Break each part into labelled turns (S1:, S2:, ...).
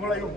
S1: 过来用。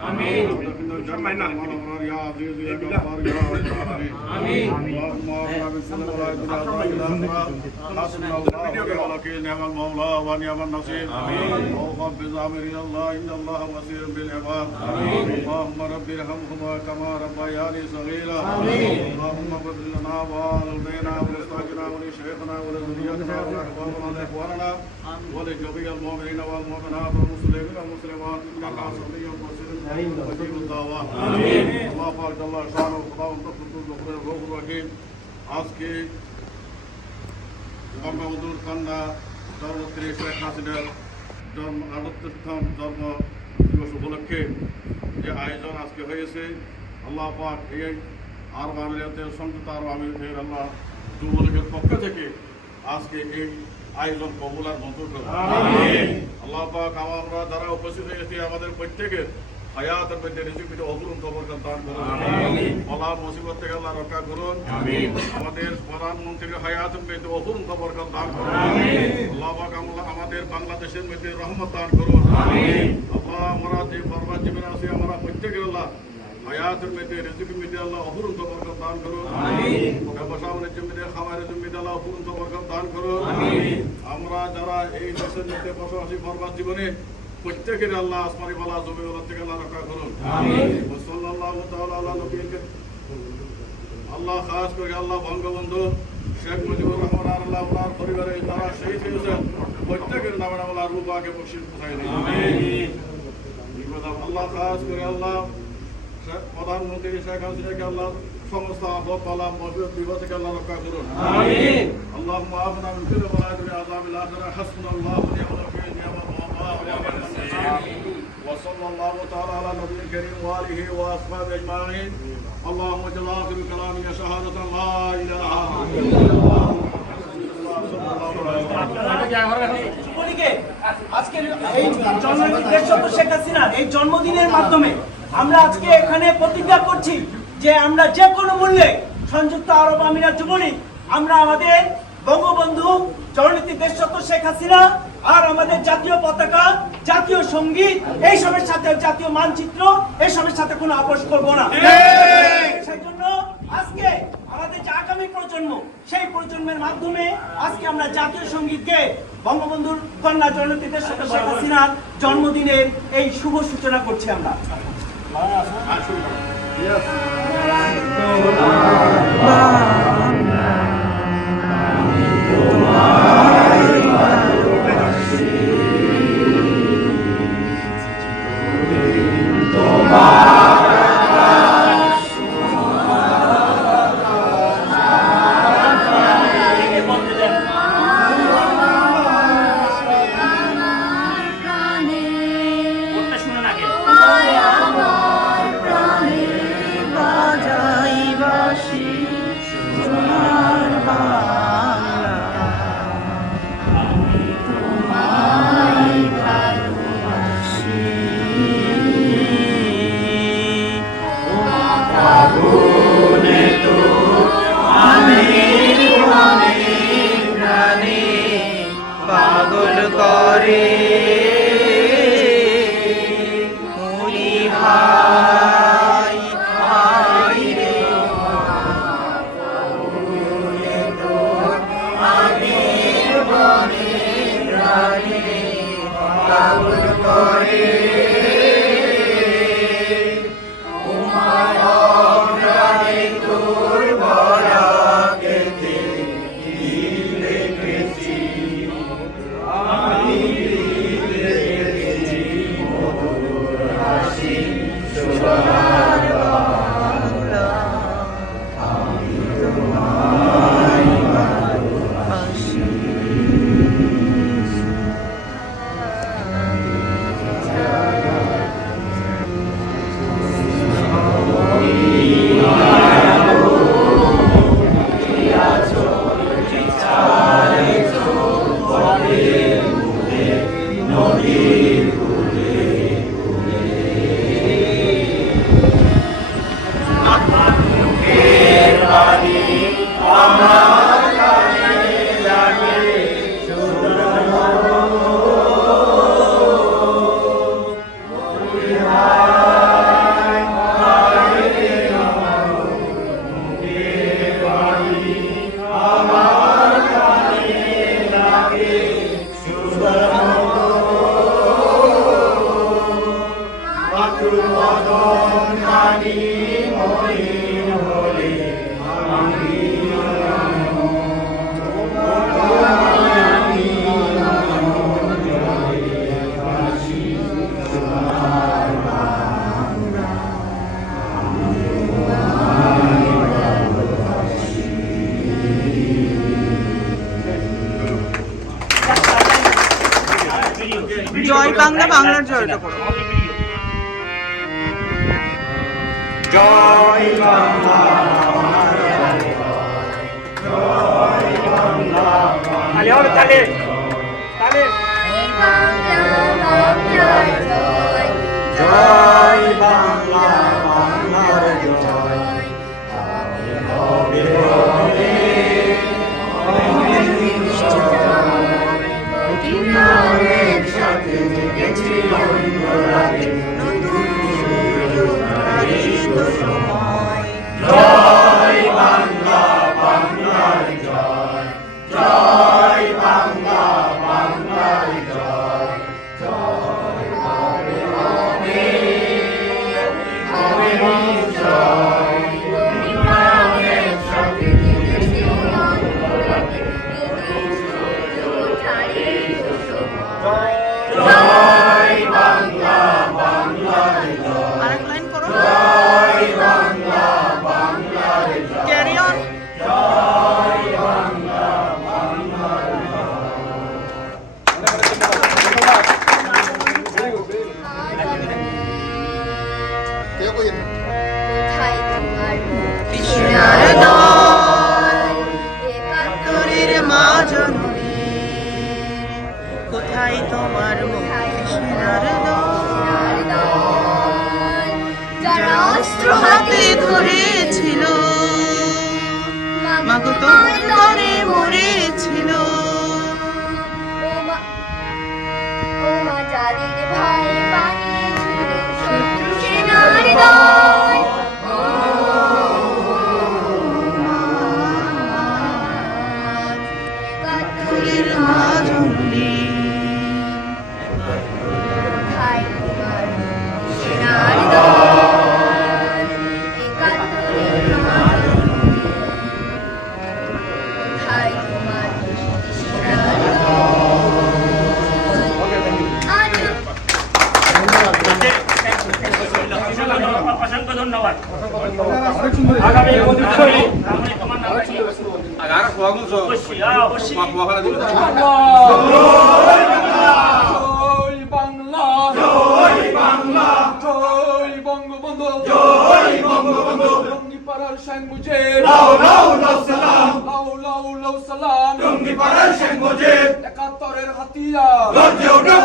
S1: آمين. شرمه لنا يا عزيز يا جبار يا امين اللهم اغفر حسبنا الله
S2: والوكيل
S1: نعم المولى ونعم النصير امين وخفض امري الله ان الله وسيع بالعباد امين اللهم ربي ارحمهما كما ربياني صغيرا امين اللهم اغفر لنا ووالدينا ولاستاذنا ولشيخنا ولذريتنا ولاحبابنا ولاخواننا ولجميع المؤمنين والمؤمنات والمسلمين والمسلمات انك صلي وسلم مجيب الدعوات الله بارك الله شانه وخدا وانتصر الغفور الرحيم আজকে বঙ্গবন্ধুর কন্যা জন্মত্রী শেখ হাসিনার জন্ম আটত্রিশতম জন্ম দিবস উপলক্ষে যে আয়োজন আজকে হয়েছে আল্লাহ পাক এই আরব আমিরাতের সংযুক্ত আরব আমিরাতের আল্লাহ যুবলীগের পক্ষ থেকে আজকে এই আয়োজন কবুল আর মঞ্জুর করুন আল্লাহ পাক আমরা যারা উপস্থিত হয়েছি আমাদের প্রত্যেকের হায়াতের মধ্যে রিজিকিতে অপূরণ খবর দান করুন। বলা মুসিবত থেকে আল্লাহ রক্ষা করুন। আমাদের প্রধানমন্ত্রীর হায়াতের মধ্যে অপূরণ খবর দান করুন। আল্লাহ আমাদের বাংলাদেশের মধ্যে রহমত দান করুন। আল্লাহ আমরা যে বরবাদ জীবনে আছি আমরা প্রত্যেকের আল্লাহ হায়াতের মধ্যে রিজিক মধ্যে আল্লাহ অপূরণ খবর দান করুন। ব্যবসা বাণিজ্য মধ্যে খামারের মধ্যে আল্লাহ অপূরণ খবর দান করুন। আমরা যারা এই দেশের মধ্যে বসবাসী বরবাদ জীবনে প্রত্যেকের আল্লাহ আসমানি বলা জমি বলা থেকে আল্লাহ রক্ষা করুন। আল্লাহ খাস করে আল্লাহ বঙ্গবন্ধু শেখ মুজিবুর রহমান আল্লাহ তার পরিবারে তারা শহীদ হয়েছেন প্রত্যেকের নামে আল্লাহ রূপাকে বসির পোষায় আল্লাহ খাস করে আল্লাহ প্রধানমন্ত্রী শেখ হাসিনাকে আল্লাহ সমস্ত আহ্বান পালা মজবুত থেকে আল্লাহ রক্ষা করুন। আল্লাহ মাহমুদ আমিন আজামিল আখরা হাসবুল্লাহ وصلى الله تعالى على نبي الكريم واله واصحابه اجمعين اللهم اجعل اخر كلامنا شهاده لا اله الا الله
S3: যুবলীগে আজকে এই জন্মদিন দেশরত্ন শেখ হাসিনার এই জন্মদিনের মাধ্যমে আমরা আজকে এখানে প্রতিজ্ঞা করছি যে আমরা যে কোনো মূল্যে সংযুক্ত আরব আমিরাত যুবলীগ আমরা আমাদের বঙ্গবন্ধু জননীতি দেশরত্ন শেখ হাসিনা আর আমাদের জাতীয় পতাকা জাতীয় সংগীত এইসবের সাথে জাতীয় মানচিত্র এইসবের সাথে কোনো আপোষ করব না। সেই জন্য আজকে আমাদের যে আগামী প্রজন্ম সেই প্রজন্মের মাধ্যমে আজকে আমরা জাতীয় সঙ্গীতকে বঙ্গবন্ধুর কন্যা সাথে শেখ হাসিনার জন্মদিনের এই শুভ সূচনা করছি আমরা। ওটা
S2: বাংলা বাংলার জয়টা করো
S3: জয় বাংলা জয় বাংলা
S2: তালে হবে তালে তালে। জয়
S4: বাংলা, বাংলার
S2: জয়। হবে হবে অনেক İnanın şartını getiriyor Murat'ın কৃষ্ণার দল
S4: একাত্তরের মা
S2: জননী
S4: কোথায় তোমার মুখ? কৃষ্ণার দল
S3: যারা হাতে ধরেছিল, মাগো তোমার
S5: মুজিব একাত্তরের হাতিয়ার। গর্জে ওঠো